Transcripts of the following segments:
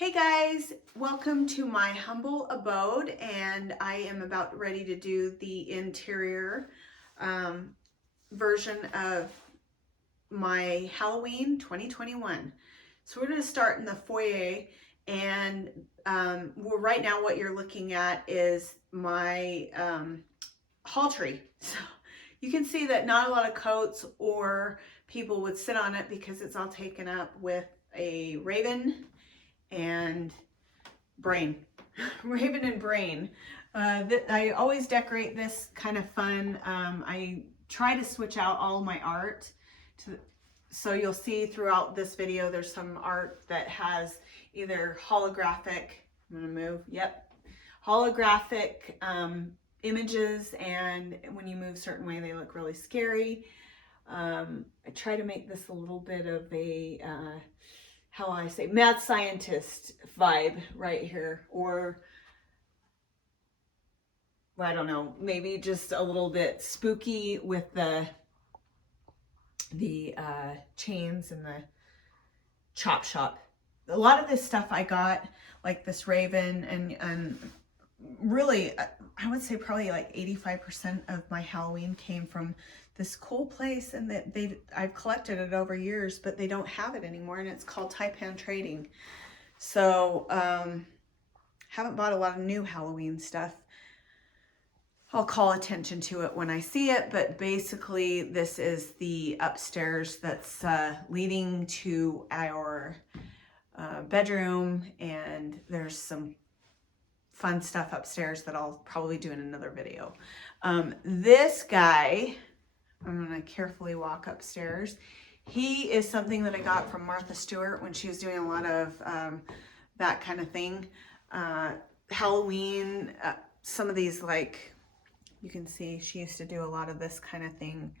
Hey guys, welcome to my humble abode, and I am about ready to do the interior version of my Halloween 2021. So we're going to start in the foyer, and right now what you're looking at is my hall tree. So you can see that not a lot of coats or people would sit on it because it's all taken up with a raven and brain. Raven and brain. I always decorate this kind of fun. I try to switch out all of my art so you'll see throughout this video there's some art that has either holographic, I'm gonna move, yep, holographic images, and when you move a certain way they look really scary. I try to make this a little bit of a how I say, mad scientist vibe right here, or I don't know, maybe just a little bit spooky with the chains and the chop shop. A lot of this stuff I got, like this raven, and really I would say probably like 85% of my Halloween came from this cool place, and that I've collected it over years, but they don't have it anymore, and it's called Taipan Trading. So haven't bought a lot of new Halloween stuff. I'll call attention to it when I see it, but basically this is the upstairs that's leading to our bedroom, and there's some fun stuff upstairs that I'll probably do in another video. This guy, I'm gonna carefully walk upstairs. He is something that I got from Martha Stewart when she was doing a lot of that kind of thing. Halloween, some of these, like, you can see she used to do a lot of this kind of thing.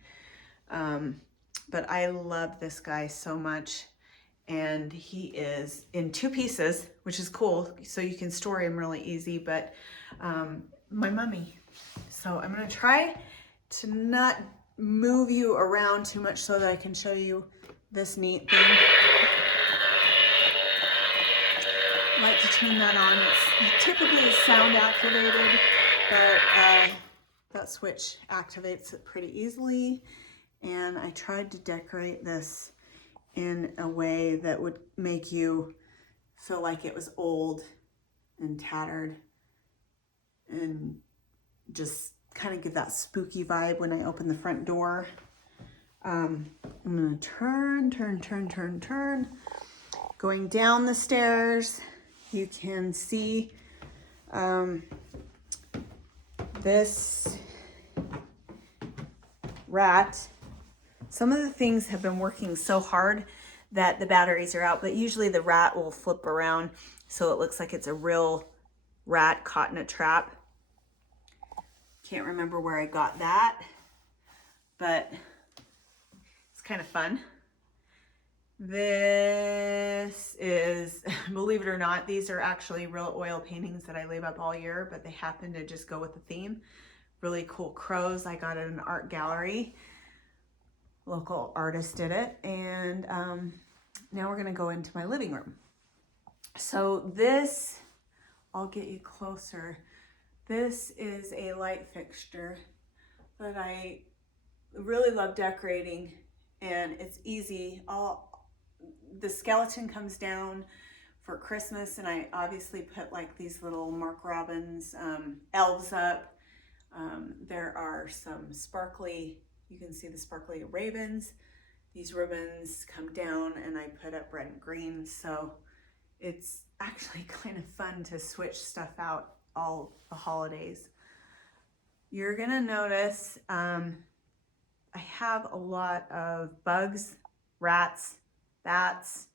But I love this guy so much. And he is in 2 pieces, which is cool. So you can store him really easy, but my mummy. So I'm gonna try to not move you around too much so that I can show you this neat thing. I like to turn that on. It's typically sound activated, but that switch activates it pretty easily. And I tried to decorate this in a way that would make you feel like it was old and tattered, and just kind of give that spooky vibe when I open the front door. I'm gonna turn. Going down the stairs, you can see this rat. Some of the things have been working so hard that the batteries are out, but usually the rat will flip around so it looks like it's a real rat caught in a trap. Can't remember where I got that, but it's kind of fun. This is, believe it or not, these are actually real oil paintings that I leave up all year, but they happen to just go with the theme. Really cool crows I got at an art gallery. Local artist did it, and now we're gonna go into my living room. So this, I'll get you closer. This is a light fixture that I really love decorating, and it's easy. The skeleton comes down for Christmas, and I obviously put like these little Mark Robbins elves up. There are some sparkly, you can see the sparkly ravens. These ribbons come down, and I put up red and green, so it's actually kind of fun to switch stuff out all the holidays. You're gonna notice I have a lot of bugs, rats, bats,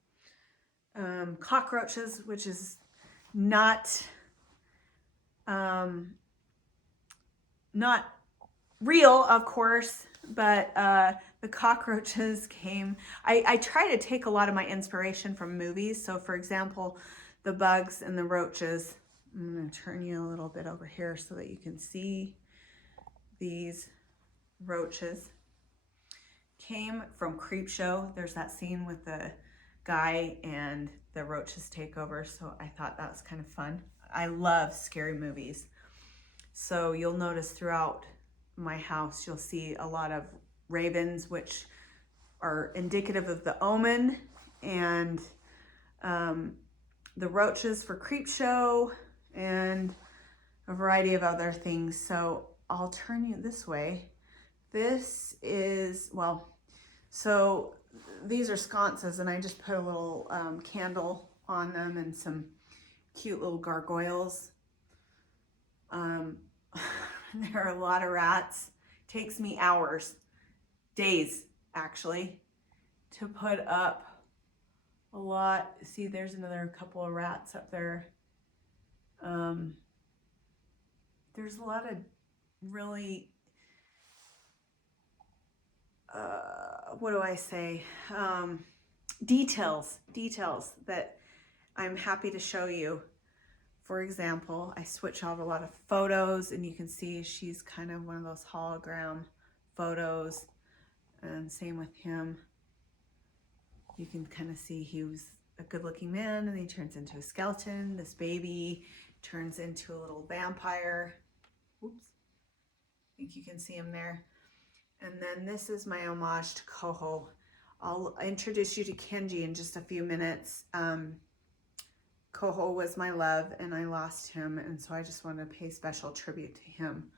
cockroaches, which is not real, of course, but the cockroaches came. I try to take a lot of my inspiration from movies. So for example, the bugs and the roaches, I'm going to turn you a little bit over here so that you can see these roaches, came from Creepshow. There's that scene with the guy and the roaches take over. So I thought that was kind of fun. I love scary movies. So you'll notice throughout my house, you'll see a lot of ravens, which are indicative of the omen, and the roaches for creep show, and a variety of other things. So I'll turn you this way. This is, well, so these are sconces, and I just put a little candle on them and some cute little gargoyles. There are a lot of rats. Takes me hours, days actually, to put up a lot. See, there's another couple of rats up there. There's a lot of really, what do I say? Details that I'm happy to show you. For example, I switch off a lot of photos, and you can see she's kind of one of those hologram photos, and same with him. You can kind of see he was a good-looking man, and he turns into a skeleton. This baby turns into a little vampire. Oops. I think you can see him there. And then this is my homage to Coho. I'll introduce you to Kenji in just a few minutes. Coho was my love, and I lost him, and so I just want to pay special tribute to him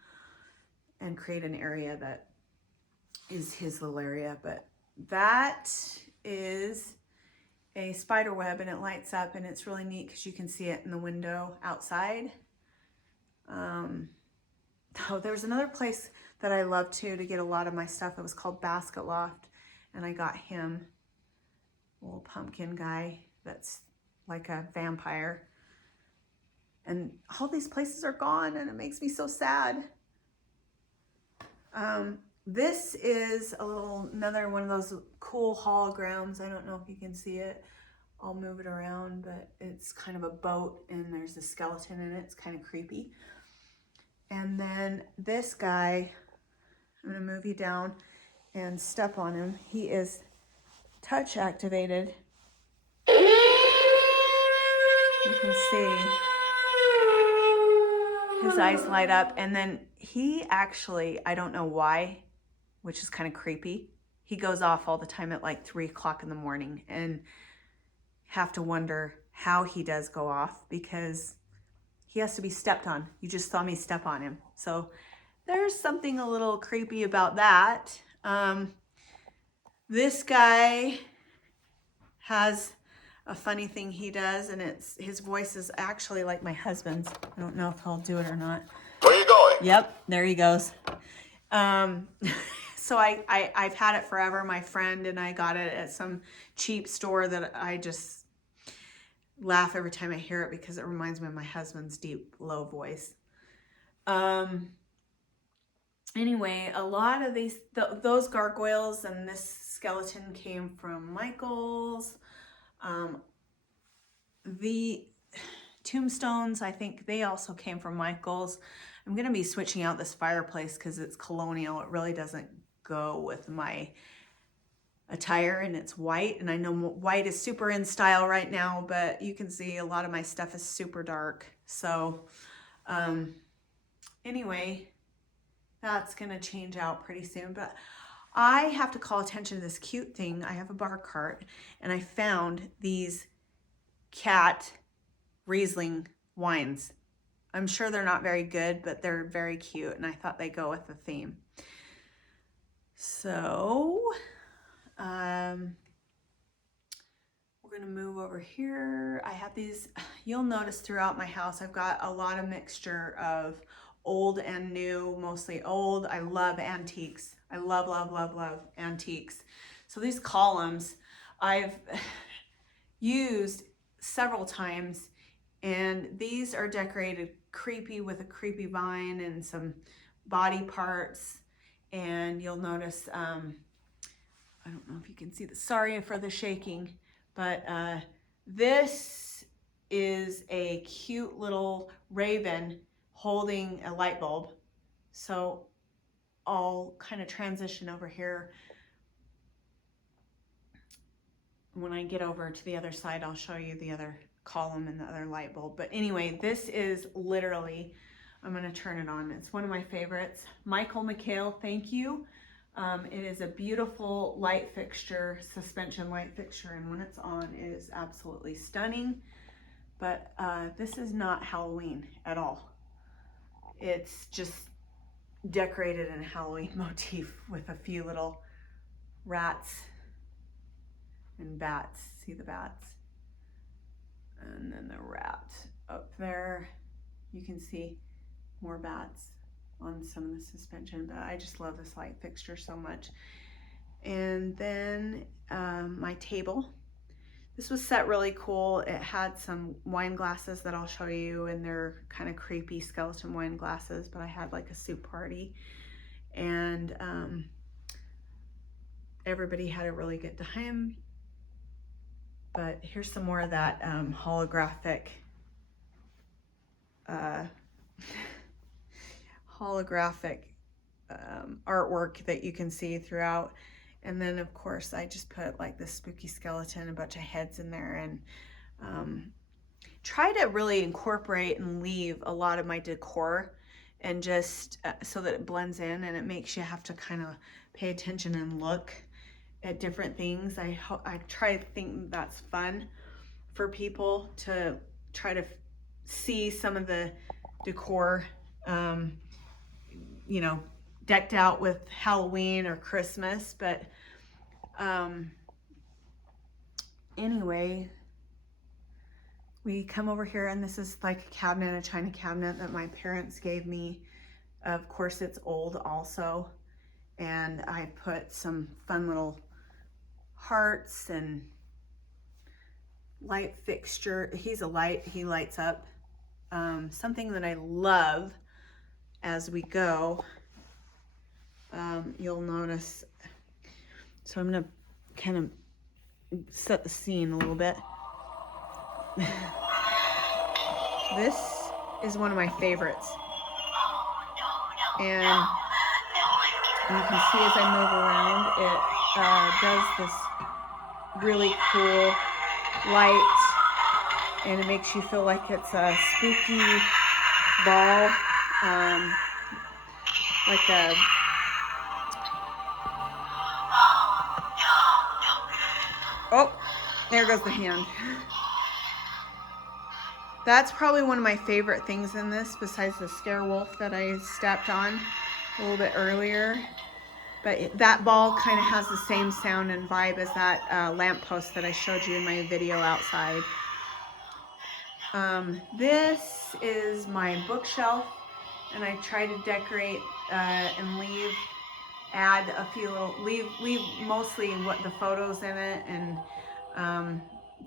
and create an area that is his little area. But that is a spider web, and it lights up, and it's really neat because you can see it in the window outside. Oh, there's another place that I love to get a lot of my stuff. It was called Basket Loft, and I got him, a little pumpkin guy that's like a vampire. And all these places are gone, and it makes me so sad. This is another one of those cool holograms. I don't know if you can see it. I'll move it around, but it's kind of a boat, and there's a skeleton in it. It's kind of creepy. And then this guy, I'm gonna move you down and step on him. He is touch activated. You can see his eyes light up, and then he actually, I don't know why, which is kind of creepy, he goes off all the time at like 3 o'clock in the morning, and have to wonder how he does go off, because he has to be stepped on. You just saw me step on him. So there's something a little creepy about that. This guy has a funny thing he does, and his voice is actually like my husband's. I don't know if he'll do it or not. Where you going? Yep, there he goes. So I've had it forever. My friend and I got it at some cheap store that I just laugh every time I hear it because it reminds me of my husband's deep, low voice. Anyway, a lot of those gargoyles and this skeleton came from Michael's. The tombstones, I think they also came from Michael's. I'm going to be switching out this fireplace because it's colonial. It really doesn't go with my attire, and it's white, and I know white is super in style right now, but you can see a lot of my stuff is super dark. So anyway, that's going to change out pretty soon, but I have to call attention to this cute thing. I have a bar cart, and I found these cat Riesling wines. I'm sure they're not very good, but they're very cute, and I thought they go with the theme. So we're gonna move over here. I have these, you'll notice throughout my house, I've got a lot of mixture of old and new, mostly old. I love antiques. I love, love, love, love antiques. So these columns I've used several times, and these are decorated creepy with a creepy vine and some body parts. And you'll notice, I don't know if you can see this, sorry for the shaking, but this is a cute little raven holding a light bulb. So I'll kind of transition over here. when I get over to the other side, I'll show you the other column and the other light bulb. But anyway, this is literally, I'm going to turn it on. It's one of my favorites. Michael McHale, thank you. It is a beautiful light fixture, suspension light fixture, and when it's on, it is absolutely stunning. But this is not Halloween at all. It's just decorated in a Halloween motif with a few little rats and bats. See the bats? And then the rat up there. You can see more bats on some of the suspension, but I just love this light fixture so much. And then my table. This was set really cool. It had some wine glasses that I'll show you, and they're kind of creepy skeleton wine glasses, but I had like a soup party, and everybody had a really good time. But here's some more of that holographic artwork that you can see throughout. And then of course I just put like this spooky skeleton, a bunch of heads in there, and try to really incorporate and leave a lot of my decor, and just so that it blends in, and it makes you have to kind of pay attention and look at different things. I try to think that's fun for people to try to see some of the decor, you know, decked out with Halloween or Christmas. But anyway, we come over here, and this is like a cabinet, a china cabinet that my parents gave me. Of course, it's old also, and I put some fun little hearts and light fixture. He's a light, he lights up. Something that I love as we go, you'll notice, so I'm gonna kind of set the scene a little bit. This is one of my favorites, and you can see as I move around, it does this really cool light, and it makes you feel like it's a spooky ball, like a oh, there goes the hand. That's probably one of my favorite things in this, besides the scare wolf that I stepped on a little bit earlier. But that ball kind of has the same sound and vibe as that lamppost that I showed you in my video outside. This is my bookshelf, and I try to decorate and add a few little, leave mostly what the photos in it, and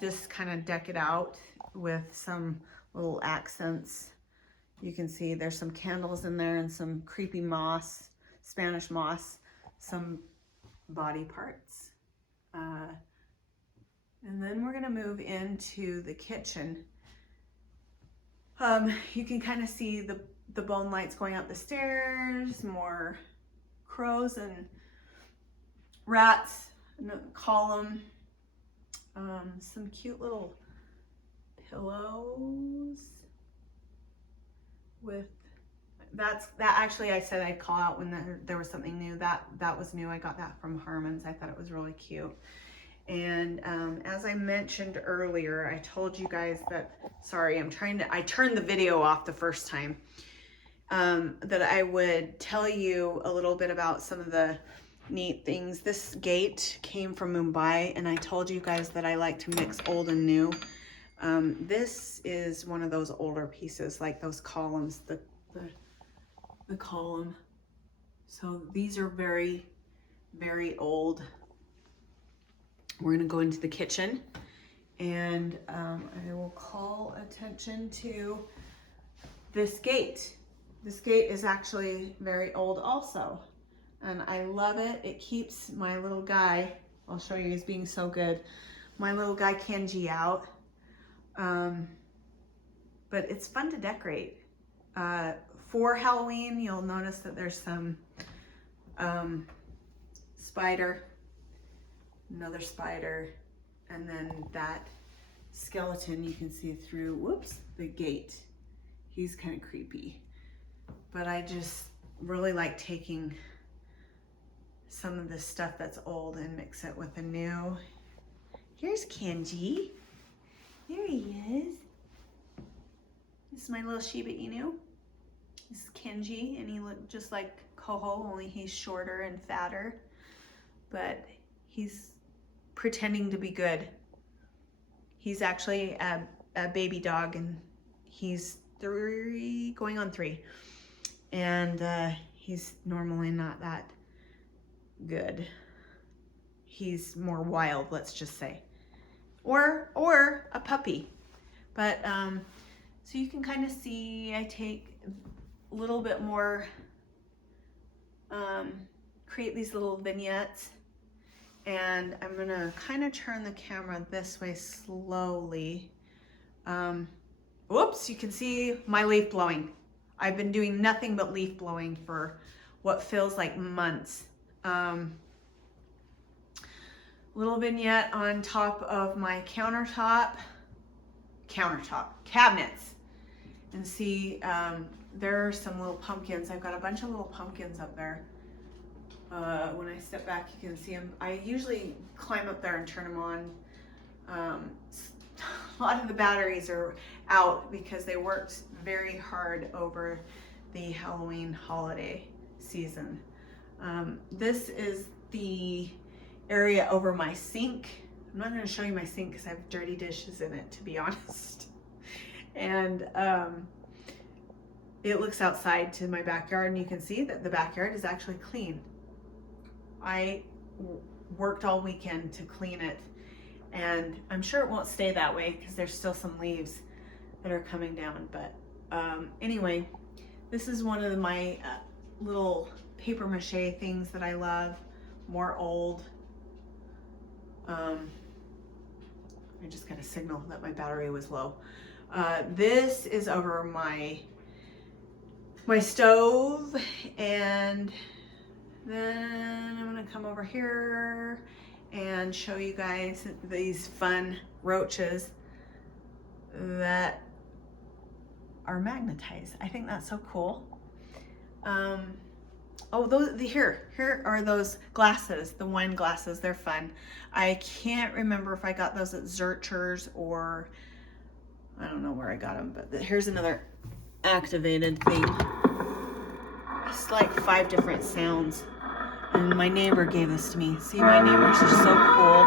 just kind of deck it out with some little accents. You can see there's some candles in there and some creepy moss, Spanish moss, some body parts. And then we're gonna move into the kitchen. You can kind of see the bone lights going up the stairs, more crows and rats in the column, some cute little pillows with that actually I said I'd call out when there was something new. That was new. I got that from Harmon's. I thought it was really cute. And as I mentioned earlier, I told you guys that, sorry, I turned the video off the first time, that I would tell you a little bit about some of the neat things. This gate came from Mumbai, and I told you guys that I like to mix old and new. This is one of those older pieces, like those columns, the column. So these are very, very old. We're gonna go into the kitchen, and I will call attention to this gate. This gate is actually very old also, and I love it. It keeps my little guy, I'll show you, he's being so good, my little guy Kenji out. But it's fun to decorate. For Halloween, you'll notice that there's some spider, another spider, And then that skeleton you can see through, whoops, the gate. He's kind of creepy. But I just really like taking some of this stuff that's old and mix it with the new. Here's Kenji. There he is. This is my little Shiba Inu. This is Kenji, and he looked just like Koho, only he's shorter and fatter. But he's pretending to be good. He's actually a baby dog, and he's 3, going on 3. And he's normally not that good. He's more wild, let's just say. Or a puppy. But so you can kind of see I take a little bit more, create these little vignettes, and I'm gonna kind of turn the camera this way slowly. Whoops, you can see my leaf blowing. I've been doing nothing but leaf blowing for what feels like months. Little vignette on top of my countertop cabinets, and see there are some little pumpkins. I've got a bunch of little pumpkins up there. When I step back, you can see them. I usually climb up there and turn them on. A lot of the batteries are out because they worked very hard over the Halloween holiday season. This is the area over my sink. I'm not going to show you my sink because I have dirty dishes in it, to be honest. And it looks outside to my backyard, and you can see that the backyard is actually clean. I worked all weekend to clean it, and I'm sure it won't stay that way because there's still some leaves that are coming down. But anyway, this is one of my little paper mache things that I love. More old. I just got a signal that my battery was low. This is over my stove, and then I'm gonna come over here and show you guys these fun roaches that are magnetized. I think that's so cool. Oh, here are those glasses, the wine glasses. They're fun. I can't remember if I got those at Zurcher's or I don't know where I got them, but here's another activated thing. It's like 5 different sounds. And my neighbor gave this to me. See, my neighbors are so cool.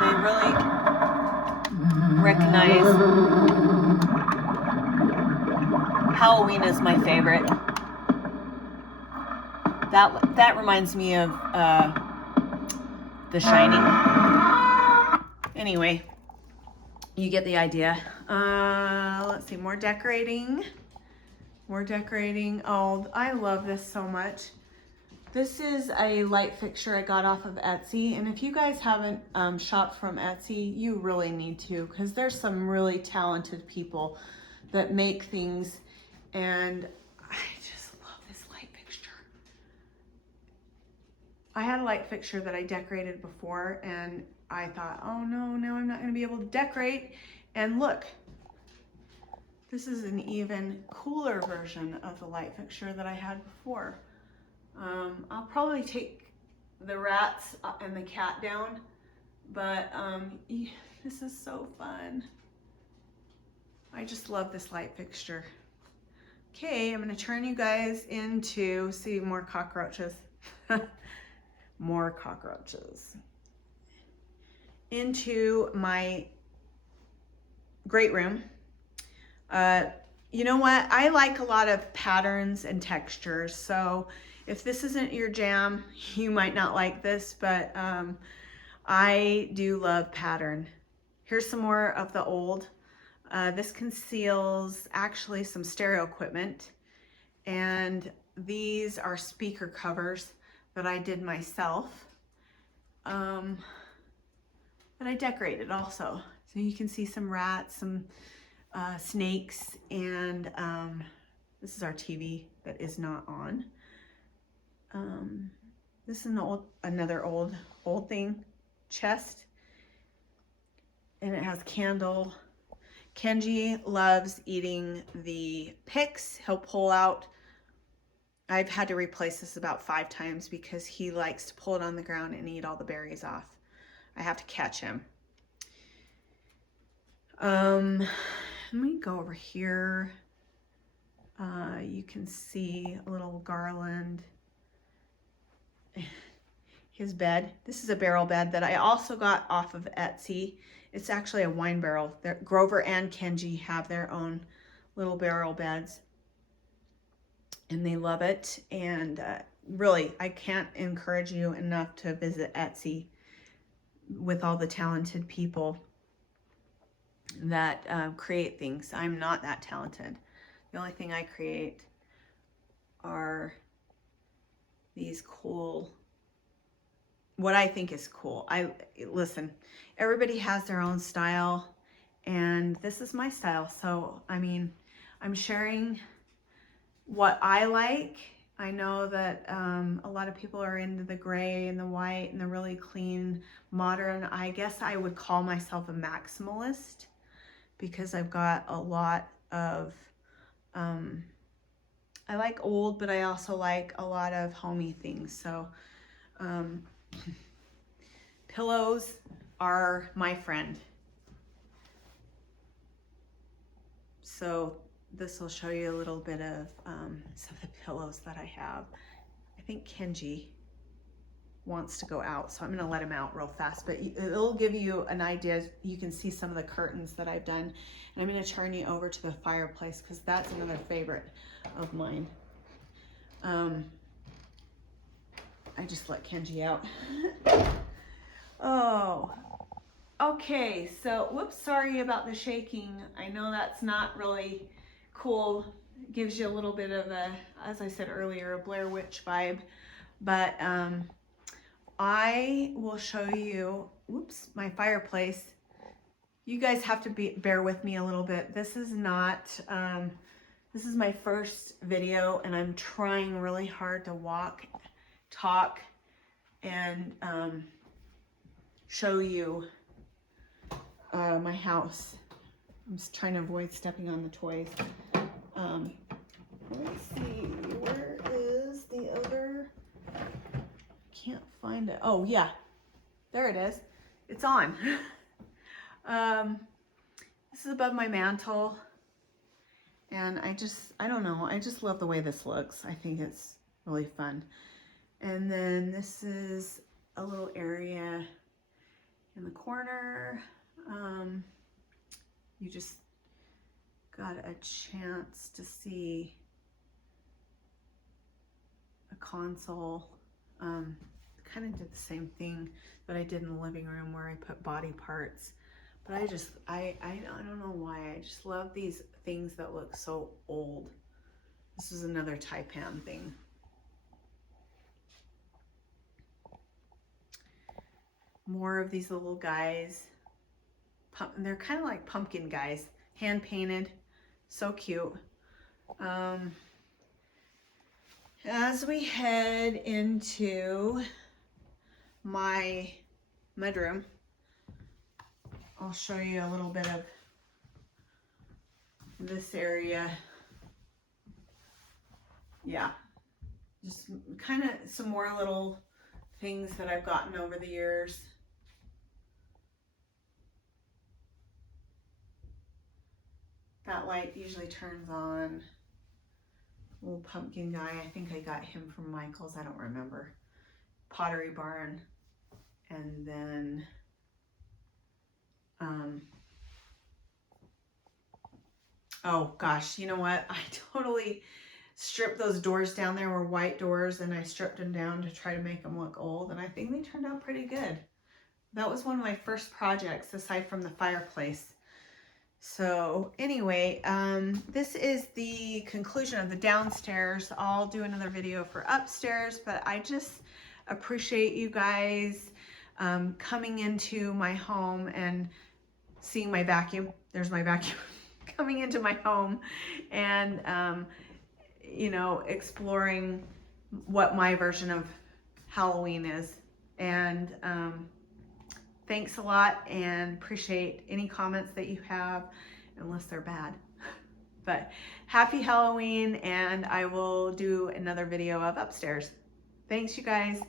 They really recognize Halloween is my favorite. That reminds me of The Shining. Anyway, you get the idea. Let's see, more decorating. Oh, I love this so much. This is a light fixture I got off of Etsy, and if you guys haven't shopped from Etsy, you really need to, because there's some really talented people that make things, and I just love this light fixture. I had a light fixture that I decorated before, and I thought, oh no, now I'm not going to be able to decorate, and look. This is an even cooler version of the light fixture that I had before. I'll probably take the rats and the cat down, but this is so fun. I just love this light fixture. Okay, I'm going to turn you guys into, see, more cockroaches. More cockroaches. Into my great room. You know what? I like a lot of patterns and textures, so if this isn't your jam, you might not like this, but I do love pattern. Here's some more of the old. This conceals actually some stereo equipment, and these are speaker covers that I did myself, that I decorated also. So you can see some rats, some snakes, and this is our TV that is not on. This is another old thing, chest. and it has candle. Kenji loves eating the picks. He'll pull out. I've had to replace this about 5 times because he likes to pull it on the ground and eat all the berries off. I have to catch him. Let me go over here. You can see a little garland. His bed. This is a barrel bed that I also got off of Etsy. It's actually a wine barrel. Grover and Kenji have their own little barrel beds, and they love it. And really, I can't encourage you enough to visit Etsy with all the talented people that create things. I'm not that talented. The only thing I create are these cool, what I think is cool. Listen, everybody has their own style, and this is my style. So, I mean, I'm sharing what I like. I know that a lot of people are into the gray and the white and the really clean, modern. I guess I would call myself a maximalist because I've got a lot of, I like old, but I also like a lot of homey things. So, pillows are my friend. So this will show you a little bit of some of the pillows that I have. I think Kenji wants to go out, so I'm going to let him out real fast, but it'll give you an idea. You can see some of the curtains that I've done, and I'm going to turn you over to the fireplace because that's another favorite of mine. I just let Kenji out. Oh, okay, so whoops, sorry about the shaking. I know that's not really cool. Gives you a little bit of a, as I said earlier, a Blair Witch vibe, but I will show you, whoops, my fireplace. You guys have to bear with me a little bit. This is not, this is my first video, and I'm trying really hard to walk, talk, and show you my house. I'm just trying to avoid stepping on the toys. Let me see, where is the other? Can't find it. Oh yeah, there it is. It's on. This is above my mantle, and I don't know, I just love the way this looks. I think it's really fun. And then this is a little area in the corner. You just got a chance to see a console. Kind of did the same thing that I did in the living room where I put body parts. But I don't know why. I just love these things that look so old. This is another Taipan thing. More of these little guys. They're kind of like pumpkin guys. Hand painted. So cute. As we head into my mudroom, I'll show you a little bit of this area. Yeah, just kind of some more little things that I've gotten over the years. That light usually turns on. Little pumpkin guy, I think I got him from Michael's, I don't remember. Pottery Barn. And then oh gosh, you know what? I totally stripped those doors down. There were white doors, and I stripped them down to try to make them look old, and I think they turned out pretty good. That was one of my first projects aside from the fireplace. So anyway, this is the conclusion of the downstairs. I'll do another video for upstairs, but I just appreciate you guys coming into my home and seeing my vacuum. There's my vacuum. Coming into my home and you know, exploring what my version of Halloween is. And thanks a lot, and appreciate any comments that you have, unless they're bad. But happy Halloween, and I will do another video of upstairs. Thanks, you guys.